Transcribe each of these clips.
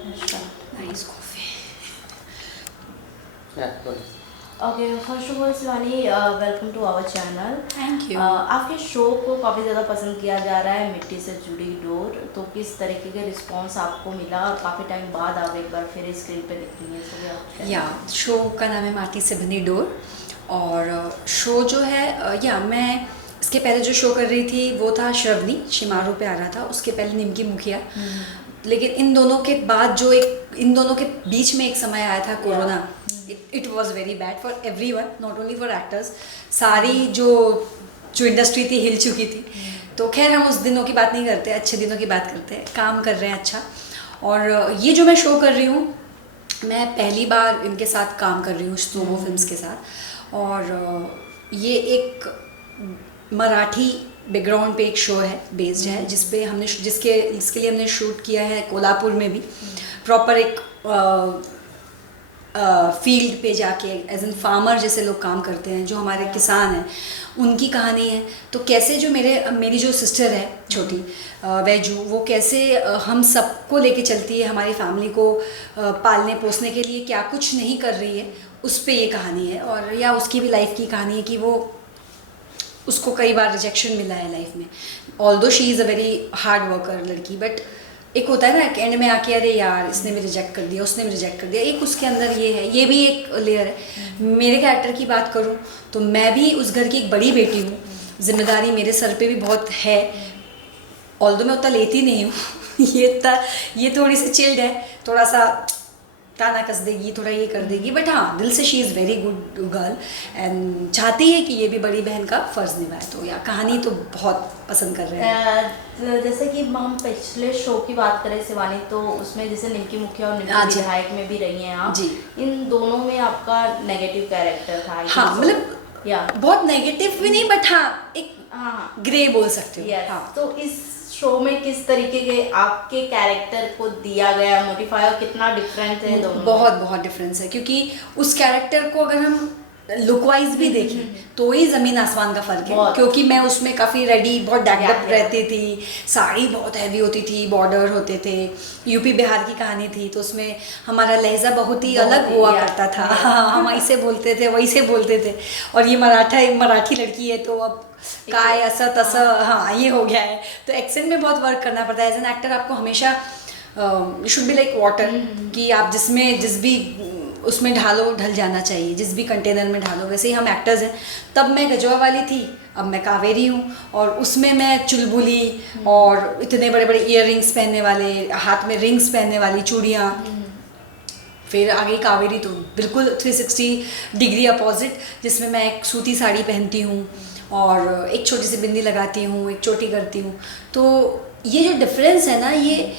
अच्छा, nice coffee. Okay, first of all Shivani, welcome to our channel. Thank you. आपके show को काफ़ी ज़्यादा पसंद किया जा रहा है, मिट्टी से जुड़ी डोर। तो किस तरीके के रिस्पांस आपको मिला और काफ़ी टाइम बाद आप एक बार फिर स्क्रीन पे दिख रही हैं, सो भी आप या शो का नाम है माटी से बनी डोर। और शो जो है या मैं इसके पहले जो शो कर रही थी वो था श्रवणी शिमारू पे आ रहा था, उसके पहले निमकी मुखिया। लेकिन इन दोनों के बाद जो एक इन दोनों के बीच में एक समय आया था corona. It was very bad for every one, not only for actors. सारी जो जो इंडस्ट्री थी हिल चुकी थी। तो खैर हम उस दिनों की बात नहीं करते, अच्छे दिनों की बात करते हैं। काम कर रहे हैं अच्छा। और ये जो मैं शो कर रही हूँ, मैं पहली बार इनके साथ काम कर रही हूँ स्टोमो फिल्म्स के साथ। और ये एक मराठी बैकग्राउंड पे एक शो है, बेस्ड है, जिसपे हमने जिसके लिए हमने शूट किया है कोल्हापुर में भी। प्रॉपर एक फील्ड पे जाके एज एन फार्मर जैसे लोग काम करते हैं, जो हमारे किसान हैं, उनकी कहानी है। तो कैसे जो मेरी जो सिस्टर है छोटी वैजू, वो कैसे हम सबको लेके चलती है, हमारी फैमिली को पालने पोसने के लिए क्या कुछ नहीं कर रही है, उस पे ये कहानी है। और या उसकी भी लाइफ की कहानी है कि वो उसको कई बार रिजेक्शन मिला है लाइफ में। Although she is a very hard worker लड़की, बट एक होता है ना कि एंड में आके अरे यार इसने भी रिजेक्ट कर दिया, उसने भी रिजेक्ट कर दिया, एक उसके अंदर ये है, ये भी एक लेयर है। मेरे कैरेक्टर की बात करूँ तो मैं भी उस घर की एक बड़ी बेटी हूँ, जिम्मेदारी मेरे सर पे भी बहुत है। ऑल्दो मैं उतना लेती नहीं हूँ ये थोड़ी सी चिल्ड है, थोड़ा सा ताना कस देगी, थोड़ा ये कर देगी, बट हाँ दिल से she is very good girl and चाहती है कि ये भी बड़ी बहन का फ़र्ज़ निभाए। तो या कहानी तो बहुत पसंद कर रहे हैं। जैसे कि हम पिछले शो की बात करें शिवानी, तो उसमें जैसे निमकी मुखिया और निमकी जी। विधायक में भी रही हैं आप जी। इन दोनों में आपका नेगेटिव कैरेक्टर था। हाँ मतलब या बहुत नेगेटिव भी नहीं, बट हाँ एक हाँ ग्रे बोल सकते हो। यस। हाँ तो इस शो में किस तरीके के आपके कैरेक्टर को दिया गया मोटिफाई, और कितना डिफरेंट है दोनों में? बहुत बहुत डिफरेंस है, क्योंकि उस कैरेक्टर को अगर हम लुक वाइज भी देखें तो ही ज़मीन आसमान का फ़र्क है। क्योंकि मैं उसमें काफ़ी रेडी, बहुत डैगअप रहती थी, साड़ी बहुत हैवी होती थी, बॉर्डर होते थे, यूपी बिहार की कहानी थी, तो उसमें हमारा लहजा बहुत ही अलग हुआ करता था। हाँ, हम ऐसे बोलते थे, वैसे बोलते थे। और ये मराठी लड़की है, तो अब काय ऐसा तसा, हाँ ये हो गया है। तो एक्सेंट में बहुत वर्क करना पड़ता है। एज एन एक्टर आपको हमेशा you should be like water, कि आप जिस भी उसमें ढालो, ढल जाना चाहिए, जिस भी कंटेनर में ढालो। वैसे ही हम एक्टर्स हैं। तब मैं गजवा वाली थी, अब मैं कावेरी हूँ, और उसमें मैं चुलबुली और इतने बड़े बड़े ईयर रिंग्स पहनने वाले, हाथ में रिंग्स पहनने वाली, चूड़ियाँ। फिर आगे कावेरी तो बिल्कुल 360 डिग्री अपोजिट, जिसमें मैं एक सूती साड़ी पहनती हूँ और एक छोटी सी बिंदी लगाती हूँ, एक चोटी करती हूँ। तो ये जो डिफरेंस है ना, ये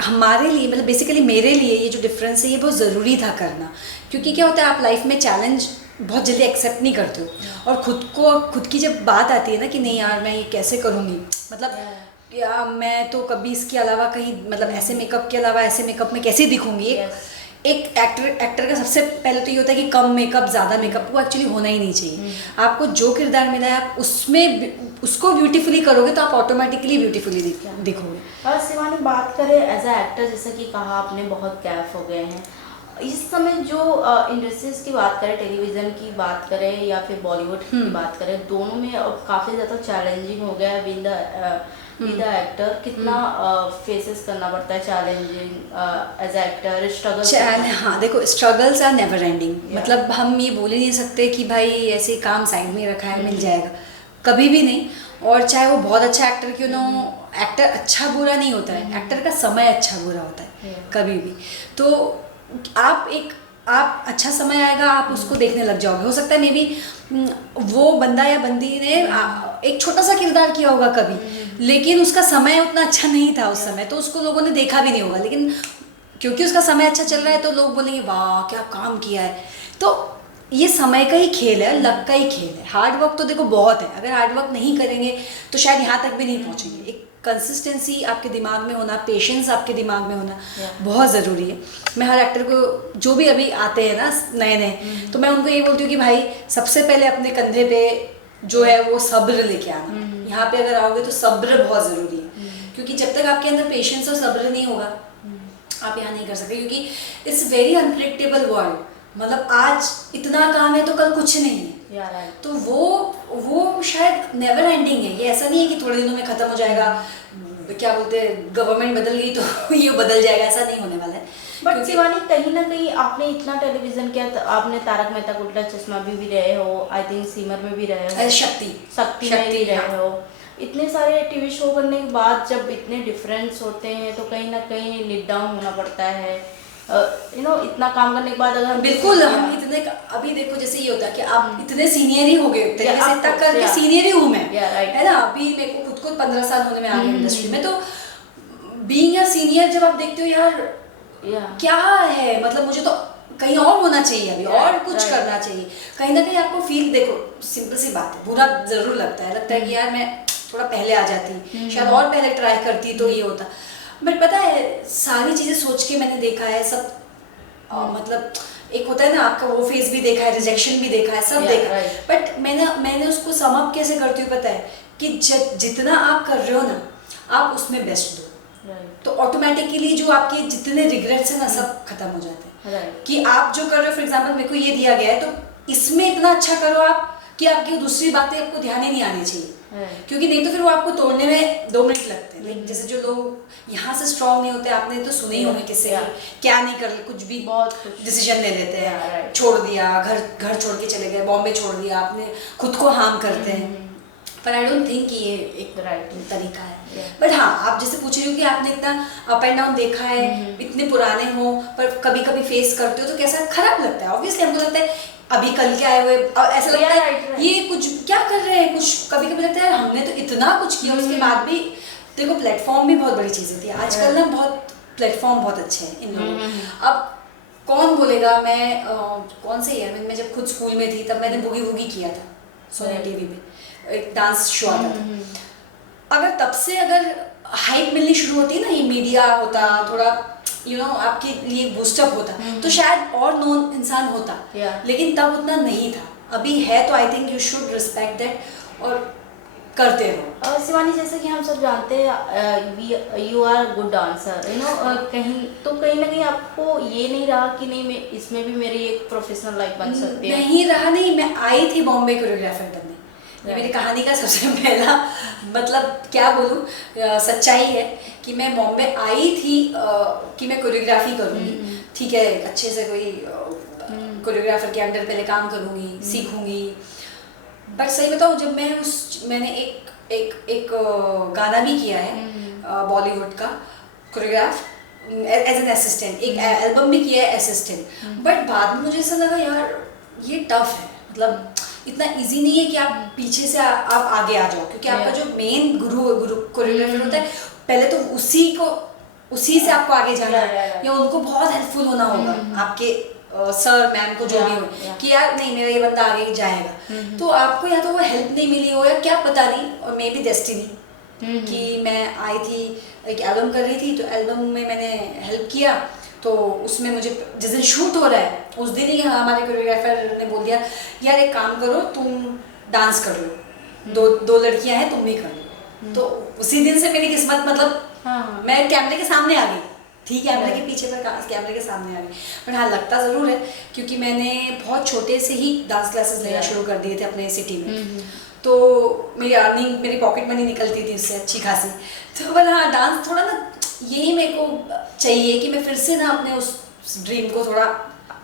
हमारे लिए, मतलब बेसिकली मेरे लिए ये जो डिफरेंस है, ये बहुत ज़रूरी था करना। क्योंकि क्या होता है, आप लाइफ में चैलेंज बहुत जल्दी एक्सेप्ट नहीं करते हो, और खुद की जब बात आती है ना कि नहीं यार मैं ये कैसे करूँगी, मतलब या मैं तो कभी इसके अलावा कहीं, मतलब ऐसे मेकअप के अलावा ऐसे मेकअप में कैसे दिखूंगी। एक एक्टर का सबसे पहले तो ये होता है कि कम मेकअप, ज़्यादा मेकअप, वो एक्चुअली होना ही नहीं चाहिए। आपको जो किरदार मिला है, आप उसमें उसको ब्यूटीफुली करोगे तो आप ऑटोमेटिकली ब्यूटीफुली दिखोगे। और शिवानी, बात करें एज अ एक्टर, जैसा कि कहा आपने बहुत गैप हो गए हैं इस समय, जो इंडस्ट्रीज की बात करें, टेलीविज़न की बात करें या फिर बॉलीवुड की बात करें, दोनों में अब काफ़ी ज़्यादा चैलेंजिंग हो गया है विद द एक्टर। कितना फेसेस करना पड़ता है challenging as a actor, struggle? हाँ देखो, स्ट्रगल्स आर नेवर एंडिंग। मतलब हम ये बोल ही नहीं सकते कि भाई ऐसे काम साइड में रखा है मिल जाएगा, कभी भी नहीं। और चाहे वो बहुत अच्छा एक्टर क्यों ना हो, एक्टर अच्छा बुरा नहीं होता है, एक्टर का समय अच्छा बुरा होता है कभी भी। तो आप अच्छा समय आएगा, आप उसको देखने लग जाओगे। हो सकता है मे बी वो बंदा या बंदी ने एक छोटा सा किरदार किया होगा कभी, लेकिन उसका समय उतना अच्छा नहीं था उस समय, तो उसको लोगों ने देखा भी नहीं होगा। लेकिन क्योंकि उसका समय अच्छा चल रहा है, तो लोग बोलेंगे वाह क्या काम किया है। तो ये समय का ही खेल है, लक का ही खेल है। हार्ड वर्क तो देखो बहुत है, अगर हार्ड वर्क नहीं करेंगे तो शायद यहाँ तक भी नहीं पहुँचेंगे। एक कंसिस्टेंसी आपके दिमाग में होना, पेशेंस आपके दिमाग में होना बहुत ज़रूरी है। मैं हर एक्टर को, जो भी अभी आते हैं ना नए नए, तो मैं उनको ये बोलती हूँ कि भाई सबसे पहले अपने कंधे पे जो है वो सब्र लेके आना। यहाँ पे अगर आओगे तो सब्र बहुत ज़रूरी है, क्योंकि जब तक आपके अंदर पेशेंस और सब्र नहीं होगा आप यहाँ नहीं कर सकते, क्योंकि इट्स वेरी अनप्रिडिक्टेबल वर्ल्ड। मतलब आज इतना काम है तो कल कुछ नहीं है। तो वो शायद नेवर एंडिंग है। ये ऐसा नहीं है कि थोड़े दिनों में खत्म हो जाएगा, क्या बोलते हैं, गवर्नमेंट बदल गई तो ये बदल जाएगा, ऐसा नहीं होने वाला है। बट शिवानी, कहीं ना कहीं आपने इतना टेलीविजन किया, तो आपने तारक मेहता का उल्टा चश्मा भी रहे हो, आई थिंक सीमर में भी रहे हो, शक्ति में भी रहे हो। इतने सारे टीवी शो करने के बाद जब इतने डिफरेंस होते हैं तो कहीं ना कहीं लिट डाउन होना पड़ता है। इतना काम करने के बाद अगर हम बिल्कुल हम इतने, अभी देखो जैसे ये होता है कि आप इतने सीनियर ही हो गए, तक करके सीनियर ही हूँ मैं, है ना। अभी मेरे को खुद को 15 साल होने में आ गए इंडस्ट्री में, तो बीइंग अ सीनियर जब आप देखते हो यार क्या है, मतलब मुझे तो कहीं और होना चाहिए अभी, और कुछ करना चाहिए। कहीं ना कहीं आपको फील, देखो सिंपल सी बात है, बुरा जरूर लगता है कि यार मैं थोड़ा पहले आ जाती, शायद और पहले ट्राई करती तो ये होता। बट पता है सारी चीजें सोच के मैंने देखा है सब, मतलब एक होता है ना आपका वो फेस भी देखा है, रिजेक्शन भी देखा है, सब देखा है। बट मैंने उसको सम अप कैसे करती हूँ पता है, कि जितना आप कर रहे हो ना, आप उसमें बेस्ट दो, तो ऑटोमेटिकली जो आपके जितने रिग्रेट्स हैं ना सब खत्म हो जाते हैं। कि आप जो कर रहे हो, फॉर एग्जांपल मेरे को ये दिया गया है तो इसमें इतना अच्छा करो आप कि आपकी दूसरी बातें आपको ध्यान ही नहीं आनी चाहिए, क्योंकि नहीं तो फिर वो आपको तोड़ने में 2 मिनट लगते हैं। जैसे जो लोग यहाँ से स्ट्रांग नहीं होते, आपने तो सुने ही होंगे किससे क्या नहीं कर, कुछ भी बहुत डिसीजन ले लेते हैं, छोड़ दिया, घर छोड़ के चले गए, बॉम्बे छोड़ दिया, आपने खुद को हार्म करते हैं। पर आई डोंट थिंक ये एक तरीका है। बट हाँ, आप जैसे पूछ रही हो कि आपने इतना अप एंड डाउन देखा है, इतने पुराने हो पर कभी कभी फेस करते हो तो कैसा खराब लगता है। ऑब्वियसली हमको लगता है अभी कल के आए हुए, ऐसा लगता है ये कुछ क्या कर रहे हैं, कुछ कभी कभी लगता है हमने तो इतना कुछ किया, उसके बाद भी देखो प्लेटफॉर्म भी बहुत बड़ी चीज़ होती है आजकल ना, बहुत प्लेटफॉर्म बहुत अच्छे हैं इन लोगों। अब कौन बोलेगा, मैं कौन से ईयर में, मैं जब खुद स्कूल में थी तब मैंने बुगी वुगी किया था सोनी टीवी पे, एक डांस शो आता था। अगर तब से अगर हाइप मिलनी शुरू होती ना, ये मीडिया होता थोड़ा आपके लिए बूस्टअप होता, तो शायद और नोन इंसान होता, लेकिन तब उतना नहीं था। अभी है तो I think you should respect that और करते रहो। शिवानी, जैसे कि हम सब जानते हैं यू आर गुड डांसर, कहीं ना कहीं आपको ये नहीं रहा कि नहीं मैं इसमें भी मेरी एक प्रोफेशनल लाइफ बन सकती है? नहीं रहा, नहीं, मैं आई थी बॉम्बे कोरियोग्राफर बनने। ये मेरी कहानी का सबसे पहला मतलब क्या बोलूँ सच्चाई है कि मैं बॉम्बे आई थी कि मैं कोरियोग्राफी करूँगी, ठीक है, अच्छे से कोई कोरियोग्राफर के अंडर पहले काम करूँगी, सीखूंगी। बट सही बताऊँ, जब मैंने एक गाना भी किया है बॉलीवुड का कोरियोग्राफ एज एन असिस्टेंट, एक एल्बम भी किया है असिस्टेंट। बट बाद में मुझे ऐसा लगा यार ये टफ है, मतलब इतना इजी नहीं है कि आप पीछे से आप आगे आ जाओ, क्योंकि आपका जो मेन गुरु कोरियोग्राफर होता है, पहले तो उसी से आपको आगे जाना है, या उनको बहुत हेल्पफुल होना होगा आपके सर मैम को जो भी हो, कि यार नहीं मेरा ये बंदा आगे जाएगा। तो आपको या तो वो हेल्प नहीं मिली हो या क्या पता नहीं, और मे बी डेस्टिनी कि मैं आई थी एक एल्बम कर रही थी, तो एल्बम में मैंने हेल्प किया, तो उसमें मुझे जिस दिन शूट हो रहा है उस दिन ही हमारे कोरियोग्राफर ने बोल दिया यार एक काम करो तुम डांस कर लो, दो लड़कियां हैं तुम भी कर लो। तो उसी दिन से मेरी किस्मत, मतलब मैं कैमरे के सामने आ गई, ठीक है, कैमरे के पीछे पर कैमरे के सामने आ गई। बट हाँ लगता ज़रूर है, क्योंकि मैंने बहुत छोटे से ही डांस क्लासेस लेना शुरू कर दिए थे अपने सिटी में, तो मेरी अर्निंग, मेरी पॉकेट मनी निकलती थी उससे अच्छी खासी। तो पर हाँ डांस थोड़ा ना यही मेरे को चाहिए कि मैं फिर से ना अपने उस ड्रीम को थोड़ा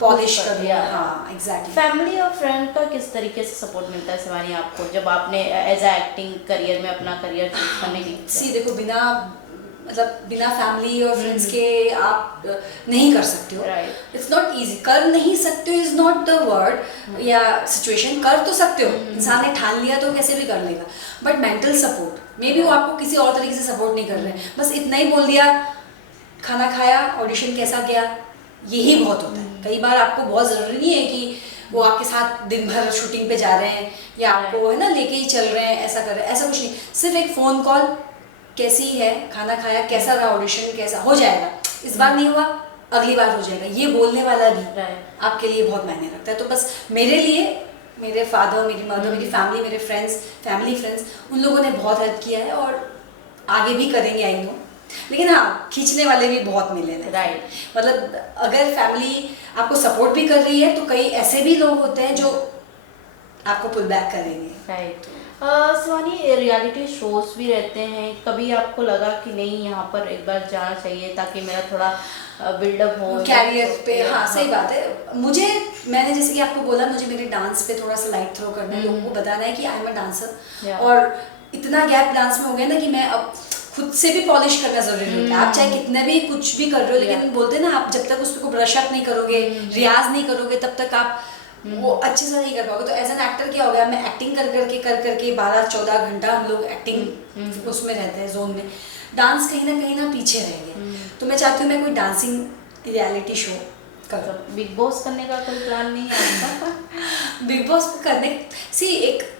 पॉलिश कर दिया। हाँ एग्जैक्टली। फैमिली और फ्रेंड का किस तरीके से सपोर्ट मिलता है शिवानी आपको, जब आपने एज अ एक्टिंग करियर में अपना करियर चूज करने की? सी देखो, बिना फैमिली और फ्रेंड्स के आप नहीं कर सकते हो। इट्स नॉट इजी, कर नहीं सकते हो इज नॉट द वर्ड या सिचुएशन, कर तो सकते हो, इंसान ने ठान लिया तो कैसे भी कर लेगा। But mental support may be वो आपको किसी और तरीके से सपोर्ट नहीं कर रहे हैं, बस इतना ही बोल दिया, खाना खाया, ऑडिशन कैसा गया, यही बहुत होता है। कई बार आपको बहुत ज़रूरी नहीं है कि वो आपके साथ दिन भर शूटिंग पे जा रहे हैं या आपको है ना लेके ही चल रहे हैं, ऐसा कर रहे हैं, ऐसा कुछ नहीं। सिर्फ एक फ़ोन कॉल, कैसी है, खाना खाया, कैसा रहा ऑडिशन, कैसा हो जाएगा, इस बार नहीं हुआ अगली बार हो जाएगा, ये बोलने वाला भी आपके लिए बहुत मायने रखता है। तो बस मेरे लिए मेरे फादर, मेरी मदर, मेरी फैमिली, मेरे फैमिली फ्रेंड्स, उन लोगों ने बहुत हेल्प किया है और आगे भी करेंगे, आई नो। लेकिन हाँ, खींचने वाले भी बहुत मिले हैं। राइट। मतलब अगर फैमिली आपको सपोर्ट भी कर रही है तो कई ऐसे भी लोग होते हैं जो आपको पुल बैक करेंगे। राइट। शिवानी, रियलिटी शोज भी रहते हैं, कभी आपको लगा कि नहीं यहाँ पर एक बार जाना चाहिए ताकि मेरा थोड़ा बिल्डअप हो कैरियर पे? हाँ, सही बात है। मैंने जैसे कि आपको बोला, मुझे मेरे डांस पे थोड़ा सा लाइट थ्रो करना है, लोगों को बताना है कि आई एम अ डांसर। और इतना गैप डांस में हो गया ना कि मैं अब खुद से भी पॉलिश करना जरूरी होता है। आप चाहे कितना भी कुछ भी कर रहे हो, लेकिन बोलते हैं ना, आप जब तक उसको ब्रश अप नहीं करोगे, रियाज नहीं करोगे, तब तक आप वो अच्छे से नहीं कर पाओगे। तो एज एन एक्टर क्या हो गया, मैं एक्टिंग कर करके 12-14 घंटा हम लोग एक्टिंग उसमें रहते हैं, जोन में। डांस कहीं ना पीछे रह गए। तो मैं चाहती हूँ मैं कोई डांसिंग रियलिटी शो करूँ। बिग बॉस करने का कोई प्लान नहीं है आपका? बिग बॉस करने एक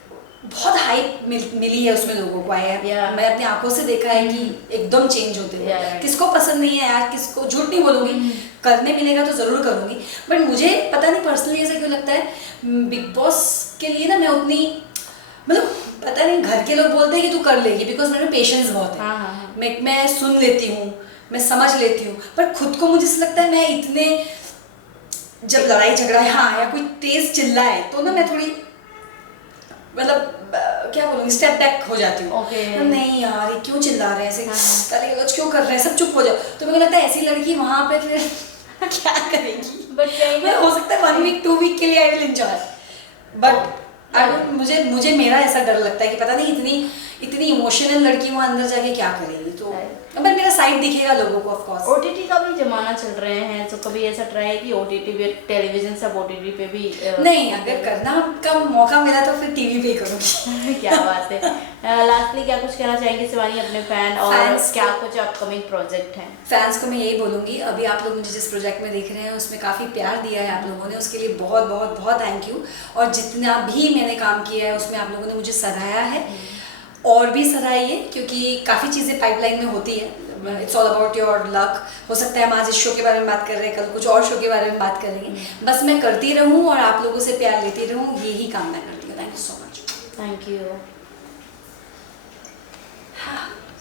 बहुत हाइप मिली है उसमें लोगों को। मैं अपनी आंखों से देखा है कि एकदम चेंज होते हैं। किसको पसंद नहीं है यार, किसको, झूठ नहीं बोलूंगी, करने मिलेगा तो जरूर करूंगी। बट मुझे पता नहीं पर्सनली ऐसा क्यों लगता है, बिग बॉस के लिए ना मैं उतनी, मतलब पता नहीं, घर के लोग बोलते हैं कि तू कर लेगी, बिकॉज मेरे में पेशेंस बहुत है। मैं सुन लेती हूँ, मैं समझ लेती हूँ, पर खुद को मुझे ऐसा लगता है मैं इतने, जब लड़ाई झगड़ा है हाँ या कोई तेज चिल्लाए तो ना मैं थोड़ी, मतलब क्या बोलूँगी, स्टेप बैक हो जाती हूँ। नहीं यार, ये क्यों चिल्ला रहे हैं ऐसे, गाली गलौज क्यों कर रहे हैं, सब चुप हो जाओ। तो मुझे लगता है ऐसी लड़की वहाँ पे फिर क्या करेगी। बट हो सकता है 1 वीक 2 वीक के लिए आई विल एंजॉय, बट मुझे मेरा ऐसा डर लगता है कि पता नहीं इतनी इमोशनल लड़की वहाँ अंदर जाके क्या करेगी। तो बट मेरा साइड दिखेगा लोगों को, ऑफ कोर्स। ओटीटी का भी जमाना चल रहे हैं, तो कभी ऐसा ट्राई है कि ओटीटी पे, टेलीविजन सब ओटीटी पे भी नहीं, अगर करना का मौका मिला तो फिर टीवी पे करूँगी। क्या बात है। लास्टली क्या कुछ कहना चाहेंगे शिवानी अपने फैन और क्या कुछ अपकमिंग प्रोजेक्ट हैं? फैंस को मैं यही बोलूँगी, अभी आप लोग मुझे जिस प्रोजेक्ट में देख रहे हैं उसमें काफ़ी प्यार दिया है आप लोगों ने, उसके लिए बहुत बहुत बहुत थैंक यू। और जितना भी मैंने काम किया है उसमें आप लोगों ने मुझे सराहा है, और भी सराहिए, क्योंकि काफ़ी चीज़ें पाइपलाइन में होती है। It's all about your luck. हो सकता है हम आज इस शो के बारे में बात कर रहे हैं, कल कुछ और शो के बारे में बात करेंगे। बस मैं करती रहूँ और आप लोगों से प्यार लेती रहूँ, यही काम मैं करती हूँ। Thank you so much. Thank you.